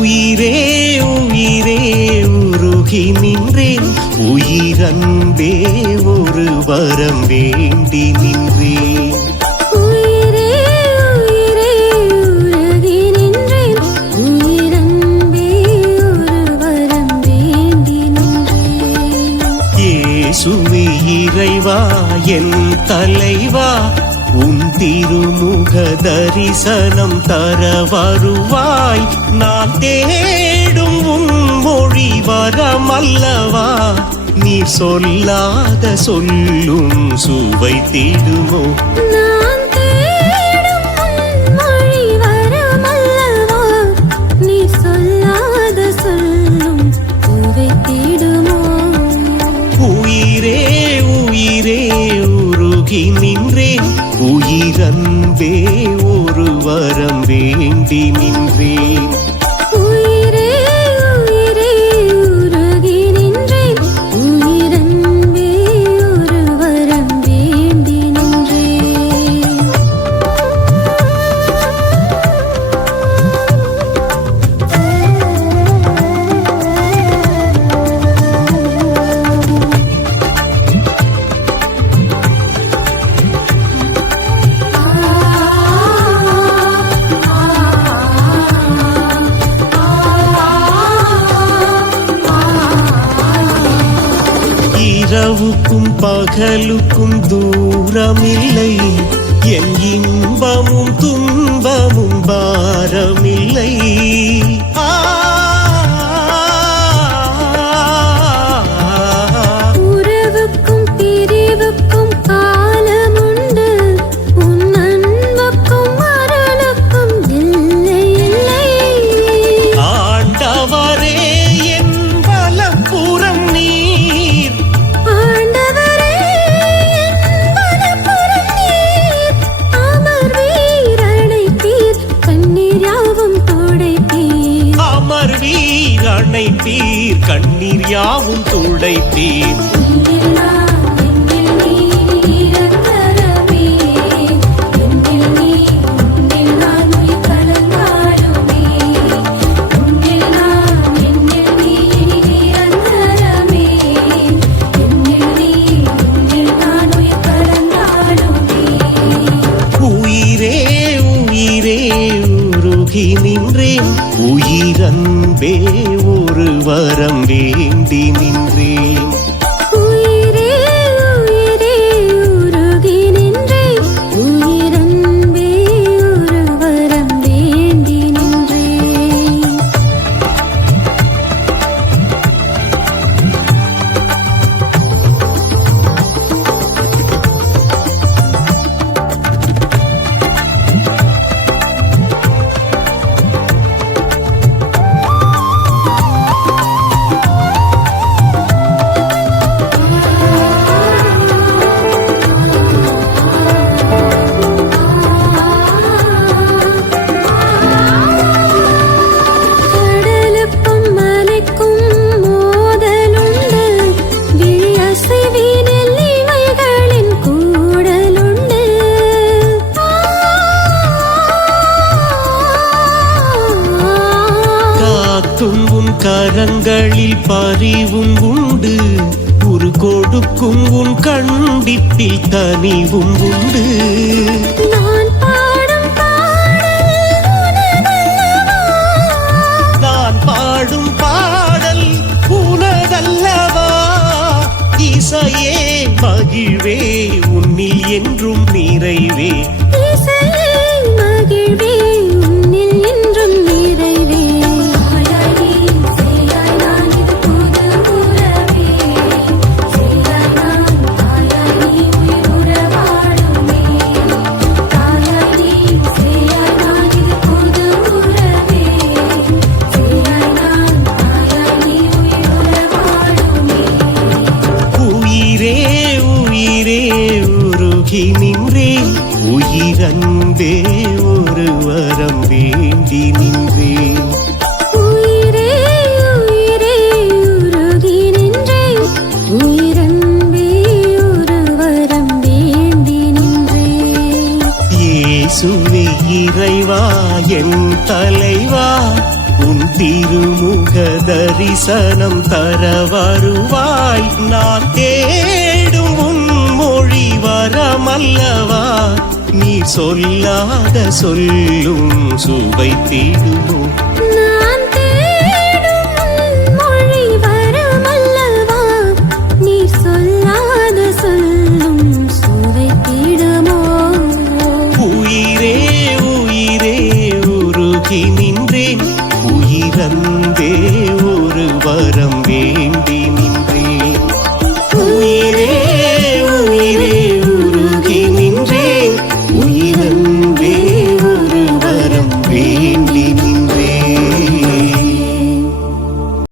உயிரே உயிரே உருகி நின்றேன் உயிரன்பே ஒரு வரம் வேண்டி நின்றேன் இறைவா என் தலைவா திருமுக தரிசனம் தர வருவாய் நான் தேடும் மொழி வரமல்லவா. நீ சொல்லாத சொல்லும் சுவை தேடுமோ. உயிரே உயிரே. நோக்கி நின்றேன் உயிரன்பே ஒரு வரம் வேண்டி நின்றேன். இரவுக்கும் பகலுக்கும் தூரமில்லை. என் இன்பமும் துன்பமும் பாரமில்லை. அணைத்தீர். கண்ணீர் யாவும் துடைத்தீர். வேண்டி நின்றேன். பறிவும் உண்டு. ஒரு கொடுக்கும் உன் கண்டிப்பில் தனிவும் உண்டு. நான் பாடும் பாடல் உனதல்லவா? இசையே மகிழ்வே உன்னில் என்றும் நிறைவே. ஏங்கி நின்றேன் உயிரன்பே ஒரு வரம் வேண்டி நின்றேன் சுவி இறைவா என் தலைவா உன் திருமுக தரிசனம் தர வருவாய் நான் தே அல்லவா நீ சொல்லாத சொல்லும் சுவைத்திடுமோ